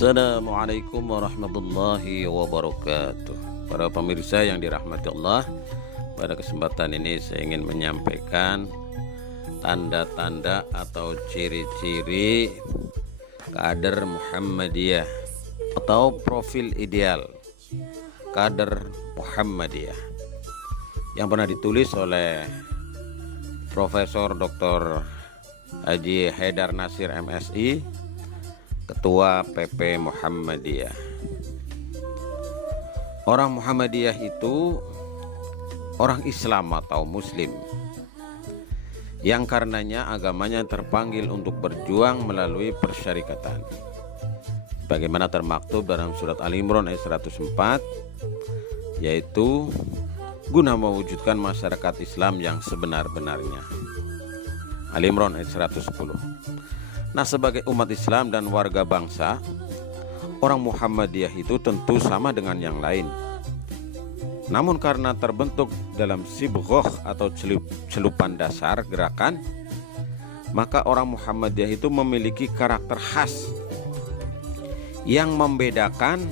Assalamualaikum warahmatullahi wabarakatuh. Para pemirsa yang dirahmati Allah, pada kesempatan ini saya ingin menyampaikan tanda-tanda atau ciri-ciri kader Muhammadiyah atau profil ideal kader Muhammadiyah yang pernah ditulis oleh Profesor Dr. Haji Haidar Nasir MSI, Ketua PP Muhammadiyah. Orang Muhammadiyah itu orang Islam atau Muslim yang karenanya agamanya terpanggil untuk berjuang melalui persyarikatan, bagaimana termaktub dalam surat Al-Imran ayat 104, yaitu guna mewujudkan masyarakat Islam yang sebenar-benarnya. Al-Imran ayat 110. Nah, sebagai umat Islam dan warga bangsa, orang Muhammadiyah itu tentu sama dengan yang lain. Namun karena terbentuk dalam sibghoh atau celupan dasar gerakan, maka orang Muhammadiyah itu memiliki karakter khas yang membedakan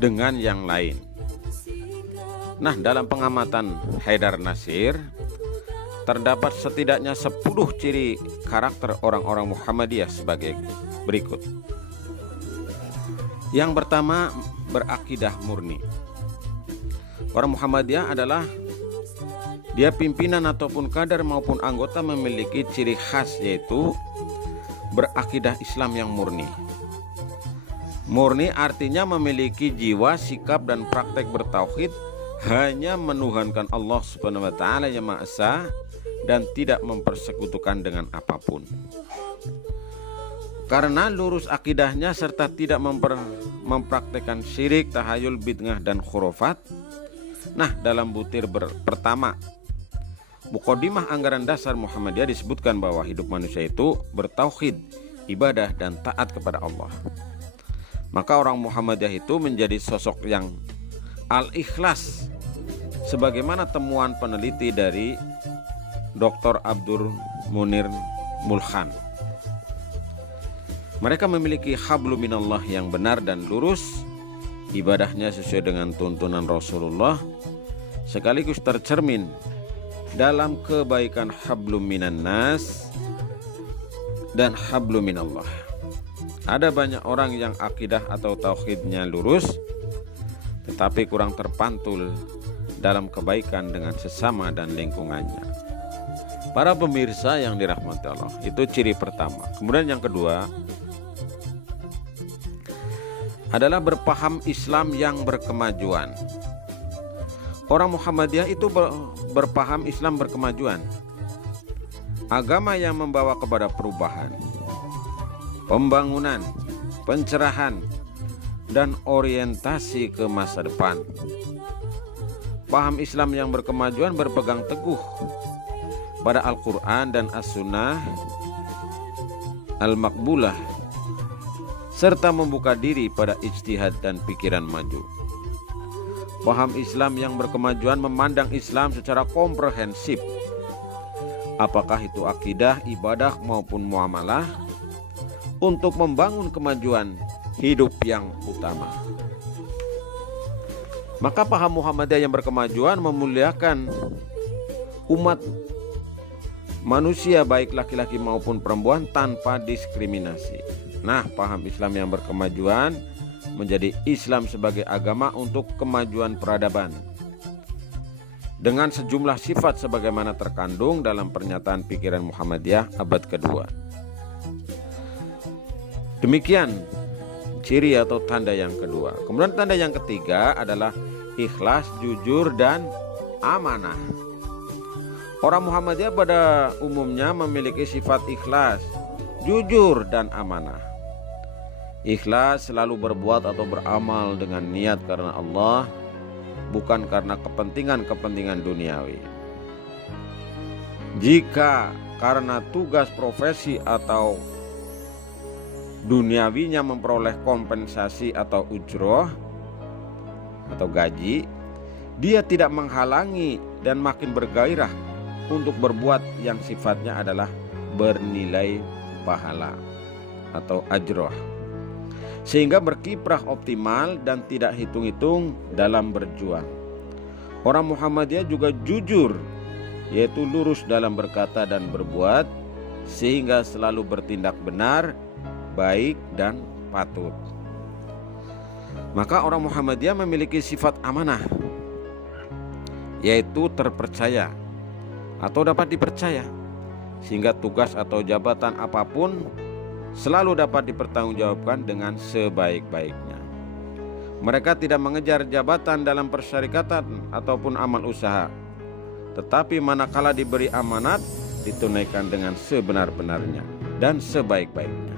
dengan yang lain. Nah, dalam pengamatan Haidar Nasir, terdapat setidaknya 10 ciri karakter orang-orang Muhammadiyah sebagai berikut. Yang pertama, berakidah murni. Orang Muhammadiyah adalah dia pimpinan ataupun kader maupun anggota memiliki ciri khas, yaitu berakidah Islam yang murni. Murni artinya memiliki jiwa, sikap dan praktek bertauhid, hanya menuhankan Allah Subhanahu wa taala yang Maha Esa dan tidak mempersekutukan dengan apapun. Karena lurus akidahnya serta tidak mempraktekkan syirik, tahayul, bid'ah dan khurafat. Nah, dalam butir pertama Muqaddimah anggaran dasar Muhammadiyah disebutkan bahwa hidup manusia itu bertauhid, ibadah dan taat kepada Allah. Maka orang Muhammadiyah itu menjadi sosok yang al-ikhlas, sebagaimana temuan peneliti dari Dr. Abdul Munir Mulkhan. Mereka memiliki hablum minallah yang benar dan lurus, ibadahnya sesuai dengan tuntunan Rasulullah, sekaligus tercermin dalam kebaikan hablum minan nas dan hablum minallah. Ada banyak orang yang akidah atau tauhidnya lurus, tetapi kurang terpantul dalam kebaikan dengan sesama dan lingkungannya. Para pemirsa yang dirahmati Allah, itu ciri pertama. Kemudian yang kedua adalah berpaham Islam yang berkemajuan. Orang Muhammadiyah itu berpaham Islam berkemajuan, agama yang membawa kepada perubahan, pembangunan, pencerahan, dan orientasi ke masa depan. Paham Islam yang berkemajuan berpegang teguh pada Al-Quran dan As-Sunnah Al-Maqbulah, serta membuka diri pada ijtihad dan pikiran maju. Paham Islam yang berkemajuan memandang Islam secara komprehensif, apakah itu akidah, ibadah maupun muamalah, untuk membangun kemajuan hidup yang utama. Maka paham Muhammadiyah yang berkemajuan memuliakan umat manusia baik laki-laki maupun perempuan tanpa diskriminasi. Nah, paham Islam yang berkemajuan menjadi Islam sebagai agama untuk kemajuan peradaban dengan sejumlah sifat sebagaimana terkandung dalam pernyataan pikiran Muhammadiyah abad kedua. Demikian ciri atau tanda yang kedua. Kemudian tanda yang ketiga adalah ikhlas, jujur dan amanah. Orang Muhammadiyah pada umumnya memiliki sifat ikhlas, jujur dan amanah. Ikhlas selalu berbuat atau beramal dengan niat karena Allah, bukan karena kepentingan-kepentingan duniawi. Jika karena tugas profesi atau duniawinya memperoleh kompensasi atau ujroh atau gaji, dia tidak menghalangi dan makin bergairah untuk berbuat yang sifatnya adalah bernilai pahala atau ajroh. sehingga berkiprah optimal dan tidak hitung-hitung dalam berjuang. Orang Muhammadiyah juga jujur, yaitu lurus dalam berkata dan berbuat, sehingga selalu bertindak benar, baik dan patut. Maka orang Muhammadiyah memiliki sifat amanah, yaitu terpercaya atau dapat dipercaya, sehingga tugas atau jabatan apapun selalu dapat dipertanggungjawabkan dengan sebaik-baiknya. Mereka tidak mengejar jabatan dalam persyarikatan ataupun amal usaha, tetapi manakala diberi amanat ditunaikan dengan sebenar-benarnya dan sebaik-baiknya.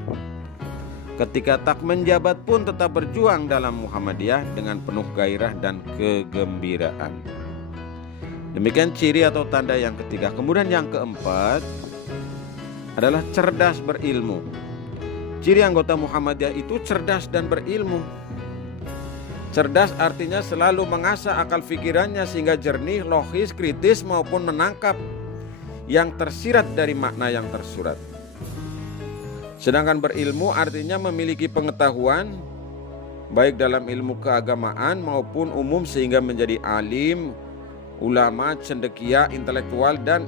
Ketika tak menjabat pun tetap berjuang dalam Muhammadiyah dengan penuh gairah dan kegembiraan. Demikian ciri atau tanda yang ketiga. Kemudian yang keempat adalah cerdas berilmu. Ciri anggota Muhammadiyah itu cerdas dan berilmu. Cerdas artinya selalu mengasah akal pikirannya sehingga jernih, logis, kritis maupun menangkap yang tersirat dari makna yang tersurat. Sedangkan berilmu artinya memiliki pengetahuan baik dalam ilmu keagamaan maupun umum sehingga menjadi alim, ulama, cendekia, intelektual dan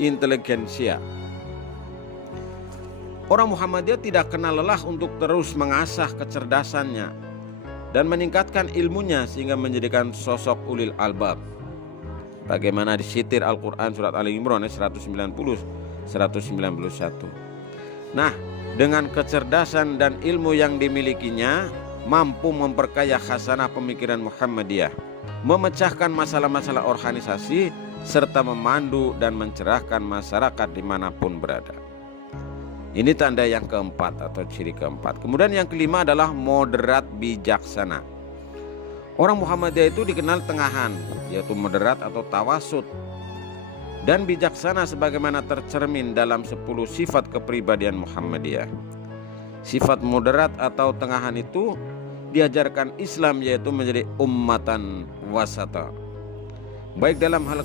inteligensia. Orang Muhammadiyah tidak kenal lelah untuk terus mengasah kecerdasannya dan meningkatkan ilmunya sehingga menjadikan sosok ulil albab. Bagaimana disitir Al-Quran surat Ali Imran 190-191. Nah, dengan kecerdasan dan ilmu yang dimilikinya mampu memperkaya khasanah pemikiran Muhammadiyah, memecahkan masalah-masalah organisasi, serta memandu dan mencerahkan masyarakat dimanapun berada. Ini tanda yang keempat atau ciri keempat. Kemudian yang kelima adalah moderat bijaksana. Orang Muhammadiyah itu dikenal tengahan, yaitu moderat atau tawasud, dan bijaksana sebagaimana tercermin dalam 10 sifat kepribadian Muhammadiyah. Sifat moderat atau tengahan itu diajarkan Islam, yaitu menjadi ummatan wasata, baik dalam hal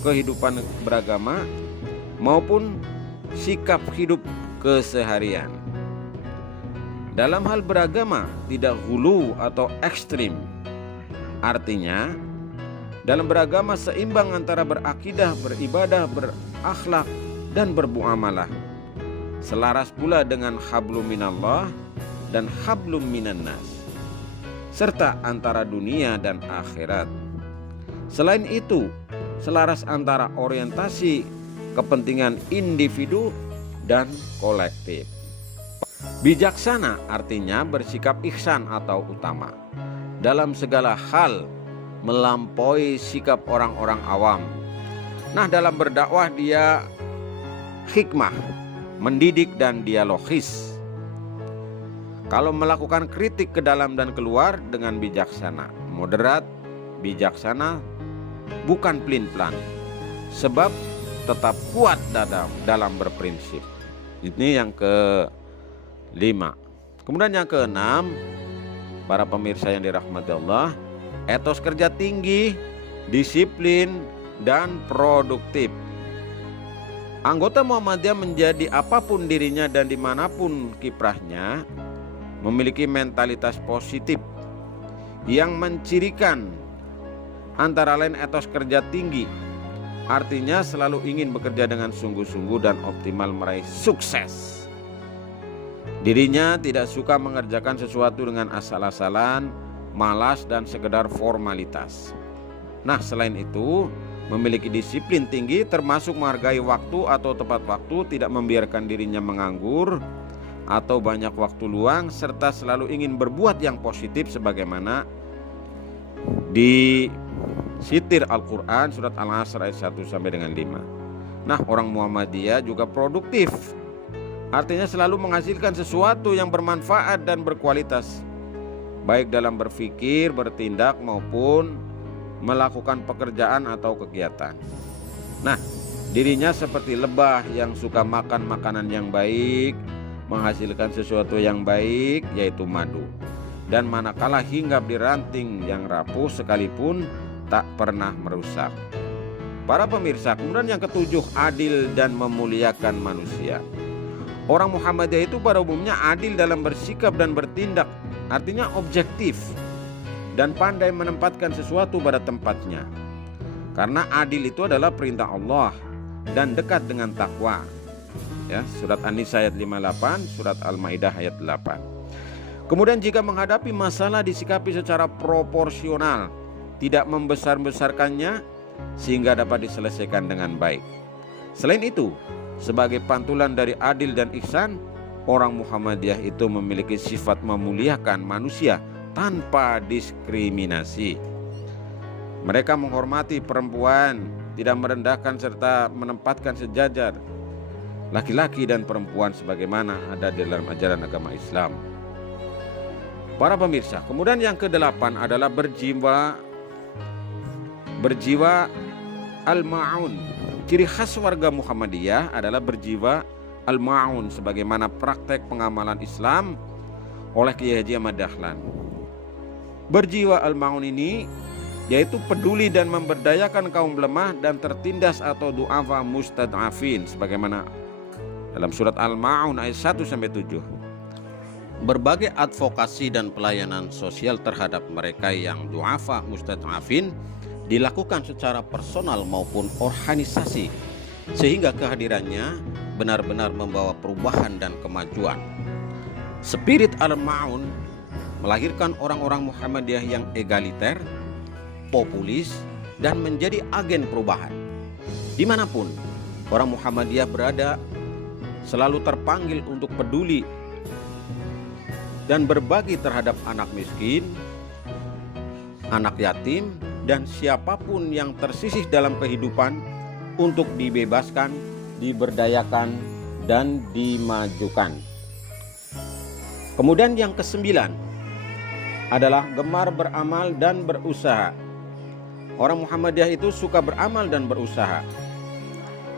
kehidupan beragama maupun sikap hidup keseharian. Dalam hal beragama tidak hulu atau ekstrim, artinya dalam beragama seimbang antara berakidah, beribadah, berakhlak dan bermuamalah, selaras pula dengan hablum minallah dan hablum minannas, serta antara dunia dan akhirat. Selain itu, selaras antara orientasi kepentingan individu dan kolektif. Bijaksana artinya bersikap ihsan atau utama dalam segala hal, melampaui sikap orang-orang awam. Nah, dalam berdakwah dia hikmah, mendidik dan dialogis. Kalau melakukan kritik ke dalam dan keluar dengan bijaksana, moderat, bijaksana, bukan pelin-pelan, sebab tetap kuat dalam berprinsip. Ini yang kelima. Kemudian yang keenam, para pemirsa yang dirahmati Allah, etos kerja tinggi, disiplin dan produktif. Anggota Muhammadiyah menjadi apapun dirinya dan dimanapun kiprahnya memiliki mentalitas positif yang mencirikan antara lain etos kerja tinggi, artinya selalu ingin bekerja dengan sungguh-sungguh dan optimal meraih sukses. Dirinya tidak suka mengerjakan sesuatu dengan asal-asalan, malas dan sekedar formalitas. Nah, selain itu memiliki disiplin tinggi, termasuk menghargai waktu atau tepat waktu, tidak membiarkan dirinya menganggur atau banyak waktu luang, serta selalu ingin berbuat yang positif sebagaimana disitir Al-Quran surat Al-Asr ayat 1 sampai dengan 5. Nah, orang Muhammadiyah juga produktif, artinya selalu menghasilkan sesuatu yang bermanfaat dan berkualitas, baik dalam berpikir, bertindak maupun melakukan pekerjaan atau kegiatan. Nah, dirinya seperti lebah yang suka makan makanan yang baik, menghasilkan sesuatu yang baik, yaitu madu, dan manakala hinggap di ranting yang rapuh sekalipun tak pernah merusak. Para pemirsa, kemudian yang ketujuh, adil dan memuliakan manusia. Orang Muhammadiyah itu pada umumnya adil dalam bersikap dan bertindak, artinya objektif dan pandai menempatkan sesuatu pada tempatnya. Karena adil itu adalah perintah Allah dan dekat dengan takwa. Ya, surat An-Nisa ayat 58, surat Al-Maidah ayat 8. Kemudian jika menghadapi masalah disikapi secara proporsional, tidak membesar-besarkannya sehingga dapat diselesaikan dengan baik. Selain itu, sebagai pantulan dari adil dan ihsan, orang Muhammadiyah itu memiliki sifat memuliakan manusia tanpa diskriminasi. Mereka menghormati perempuan, tidak merendahkan serta menempatkan sejajar laki-laki dan perempuan sebagaimana ada di dalam ajaran agama Islam. Para pemirsa, kemudian yang ke-8 adalah berjiwa al-ma'un. Ciri khas warga Muhammadiyah adalah berjiwa al-ma'un sebagaimana praktek pengamalan Islam oleh Kiai Haji Ahmad Dahlan. Berjiwa al-ma'un ini yaitu peduli dan memberdayakan kaum lemah dan tertindas atau du'afa mustad'afin sebagaimana dalam surat Al-Ma'un ayat 1-7. Berbagai advokasi dan pelayanan sosial terhadap mereka yang du'afa mustad'afin dilakukan secara personal maupun organisasi, sehingga kehadirannya benar-benar membawa perubahan dan kemajuan. Spirit Al-Ma'un melahirkan orang-orang Muhammadiyah yang egaliter, populis, dan menjadi agen perubahan. Dimanapun orang Muhammadiyah berada, selalu terpanggil untuk peduli dan berbagi terhadap anak miskin, anak yatim, dan siapapun yang tersisih dalam kehidupan untuk dibebaskan, diberdayakan, dan dimajukan. Kemudian yang ke-9 adalah gemar beramal dan berusaha. Orang Muhammadiyah itu suka beramal dan berusaha.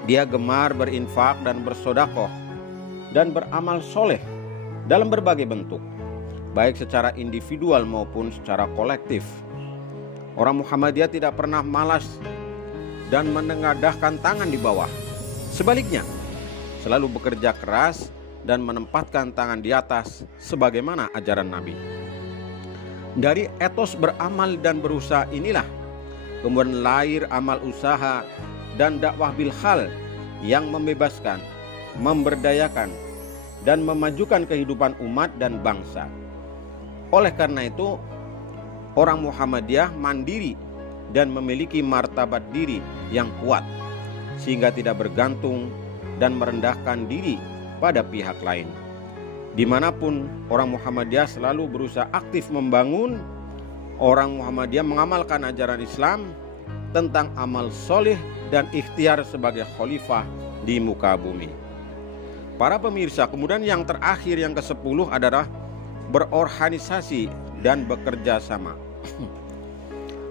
Dia gemar berinfak dan bersedekah dan beramal soleh dalam berbagai bentuk, baik secara individual maupun secara kolektif. Orang Muhammadiyah tidak pernah malas dan menengadahkan tangan di bawah. Sebaliknya, selalu bekerja keras dan menempatkan tangan di atas sebagaimana ajaran Nabi. Dari etos beramal dan berusaha inilah kemudian lahir amal usaha dan dakwah bil hal yang membebaskan, memberdayakan, dan memajukan kehidupan umat dan bangsa. Oleh karena itu, orang Muhammadiyah mandiri dan memiliki martabat diri yang kuat, sehingga tidak bergantung dan merendahkan diri pada pihak lain. Dimanapun orang Muhammadiyah selalu berusaha aktif membangun. Orang Muhammadiyah mengamalkan ajaran Islam tentang amal soleh dan ikhtiar sebagai khalifah di muka bumi. Para pemirsa, kemudian yang terakhir yang ke-10 adalah berorganisasi dan bekerja sama.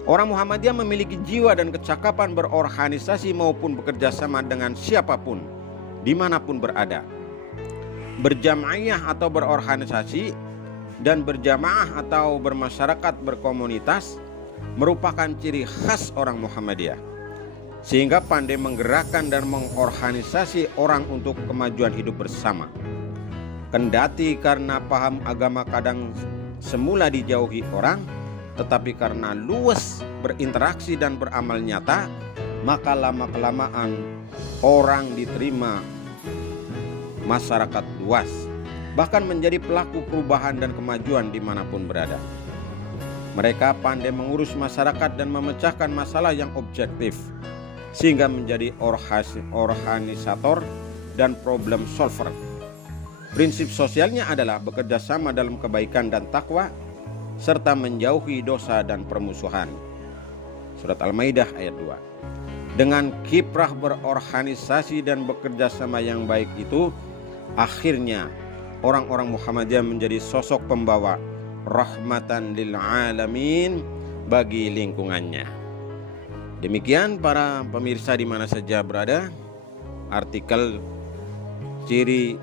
Orang Muhammadiyah memiliki jiwa dan kecakapan berorganisasi maupun bekerja sama dengan siapapun, dimanapun berada. Berjamaah atau berorganisasi dan berjamaah atau bermasyarakat berkomunitas merupakan ciri khas orang Muhammadiyah, sehingga pandai menggerakkan dan mengorganisasi orang untuk kemajuan hidup bersama. Kendati karena paham agama kadang semula dijauhi orang, tetapi karena luas berinteraksi dan beramal nyata, maka lama-kelamaan orang diterima masyarakat luas, bahkan menjadi pelaku perubahan dan kemajuan dimanapun berada. Mereka pandai mengurus masyarakat dan memecahkan masalah yang objektif, sehingga menjadi organisator dan problem solver. Prinsip sosialnya adalah bekerja sama dalam kebaikan dan takwa, serta menjauhi dosa dan permusuhan. Surat Al-Maidah ayat 2. Dengan kiprah berorganisasi dan bekerja sama yang baik itu, akhirnya orang-orang Muhammadiyah menjadi sosok pembawa rahmatan lil alamin bagi lingkungannya. Demikian para pemirsa di mana saja berada, artikel ciri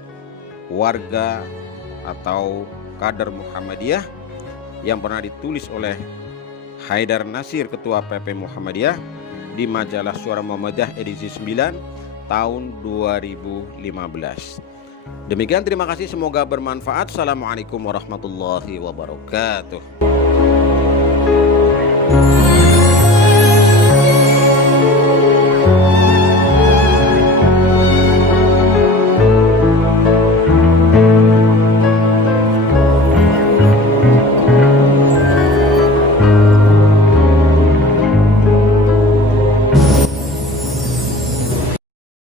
warga atau kader Muhammadiyah yang pernah ditulis oleh Haidar Nasir, Ketua PP Muhammadiyah, di majalah Suara Muhammadiyah edisi 9 tahun 2015. Demikian, terima kasih, semoga bermanfaat. Assalamualaikum warahmatullahi wabarakatuh.